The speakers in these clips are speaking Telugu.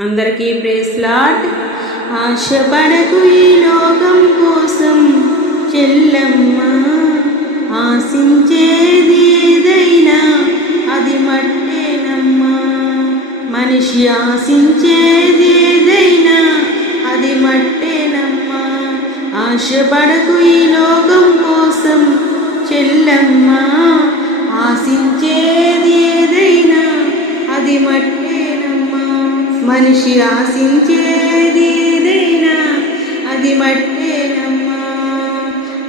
అందరికీ ప్రేస్లాట్ ఆశపడకు ఈ లోకం కోసం చెల్లమ్మ. ఆశించేది ఏదైనా అది మట్టేనమ్మా. మనిషి ఆశించేది ఏదైనా అది మట్టేనమ్మా. ఆశపడకు ఈ లోకం కోసం చెల్లమ్మ. ఆశించేది ఏదైనా అది మట్టేనమ్మా మనిషి ఆశించేది ఏదైనా అది మట్టేనమ్మా.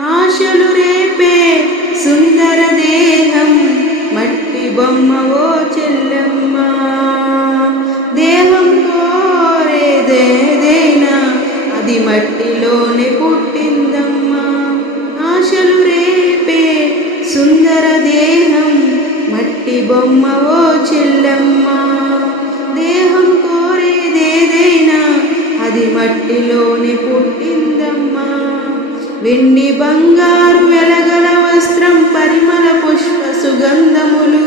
ఆశలు రేపే సుందర దేహం మట్టి బొమ్మవో చెల్లమ్మ. దేహం కోరేదేదైనా అది మట్టిలోనే పుట్టిందమ్మా. ఆశలు రేపే సుందర దేహం మట్టి బొమ్మవో చెల్లమ్మ. మట్టిలోనే పుట్టిందమ్మా. వెండి బంగారు వెలగల వస్త్రం పరిమళ పుష్ప సుగంధములు.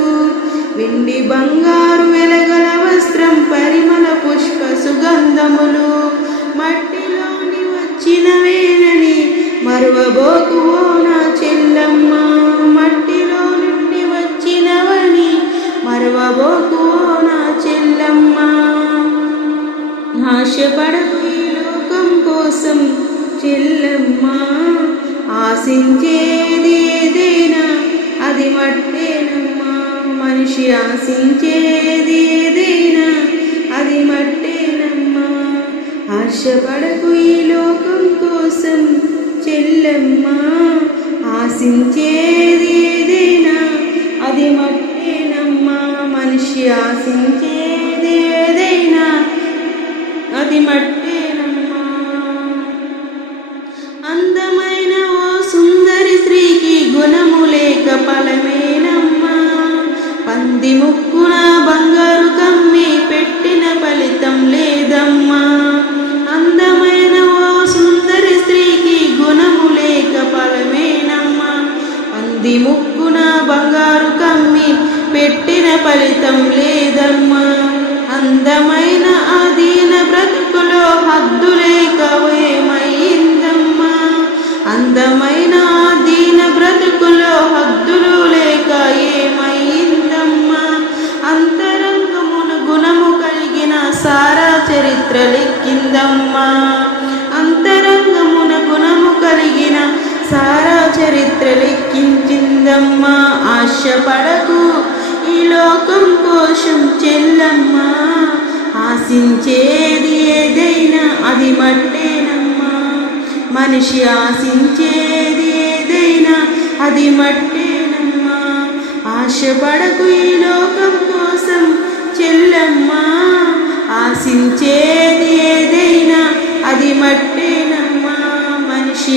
వెండి బంగారు వెలగల వస్త్రం పరిమళ పుష్ప సుగంధములు. మట్టిలోని వచ్చినవేనని మరువబోకువో నా చెల్లమ్మ. మట్టిలో నుండి వచ్చినవని మరువబోకువో నా చెల్లమ్మ. ఆశపడకు ఈ కోసం చెల్లమ్మా. ఆశించేది అది మట్టేనమ్మా. మనిషి ఆశించేది అది మట్టేనమ్మా. ఆశపడకు ఈ లోకం కోసం చెల్లమ్మా. ఆశించేది అది మట్టేనమ్మా. మనిషి ఆశించేది అది మట్టేనమ్మా దిముక్కున ముక్కున బంగారు కమ్మి పెట్టిన ఫలితం లేదమ్మా. అందమైన ఓ సుందరి స్త్రీకి గుణము లేక ఫలమేనమ్మా. పంది ముక్కున బంగారు కమ్మి పెట్టిన ఫలితం లేదమ్మా. అందమైన ఆదీన బ్రతుకులో చరిత్ర లెక్కిందమ్మా అంతరంగమున గుణము కలిగిన సారా చరిత్ర లెక్కించిందమ్మా ఆశపడకు ఈ లోకం కోసం చెల్లమ్మా. ఆశించేది ఏదైనా అది మట్టేనమ్మా. మనిషి ఆశించేది ఏదైనా అది మట్టేనమ్మా. ఆశపడకు ఈ లోకం కోసం చెల్లమ్మా. ఆశించే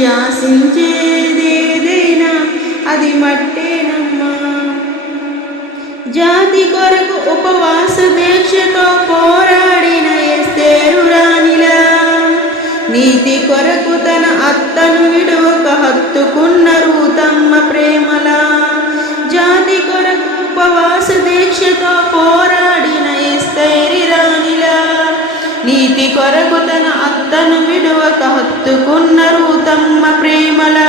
ఆశించేదేదైనా అది మట్టేనమ్మా. జాతి కొరకు ఉపవాస దీక్షతో పోరాడిన ఎస్తేరు రాణిలా. నీతి కొరకు తన అత్తను విడువక హత్తుకున్న రూతమ్మ ప్రేమలా. జాతి కొరకు ఉపవాస దీక్షతో పోరాడిన కొరకు తన అత్తను విడువక హత్తుకున్నారు తమ్మ ప్రేమలా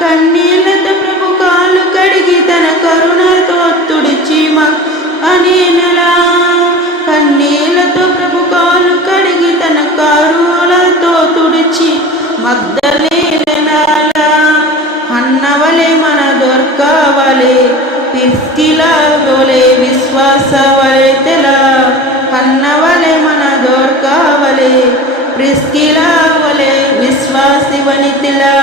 కన్నీళ్ళతో ప్రభు కాలు కడిగి తన కరుణతో తుడిచి అనేనలా ప్రిస్కిలా వలే విశ్వాసి వనితిలా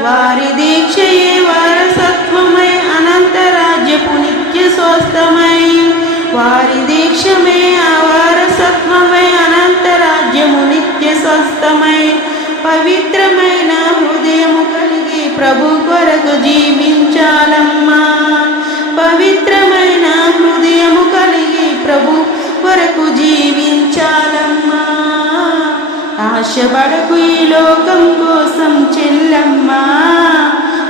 వారి దీక్షయే వారసత్వమై అనంత రాజ్యపు నిత్య స్వస్థమై. వారి దీక్షమే ఆ వారసత్వమై అనంత రాజ్యము నిత్య స్వస్థమై. పవిత్రమైన హృదయము కలిగి ప్రభు కొరకు జీవించాలమ్మా. పవిత్రమైన హృదయము కలిగి ప్రభు కొరకు జీవించాలమ్మా. ఆశపడకు ఈ లోకం కోసం చెల్లమ్మా.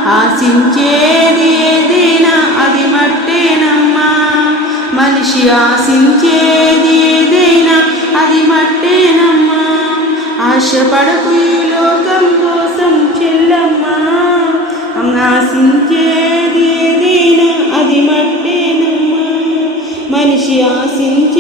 ఆశించేది ఏదైనా అది మట్టేనమ్మా. మనిషి ఆశించేది ఏదైనా అది మట్టేనమ్మా. ఆశపడకు ఈ లోకం కోసం చెల్లమ్మా. ఆశించేది ఏదైనా అది మట్టేనమ్మా. మనిషి ఆశించే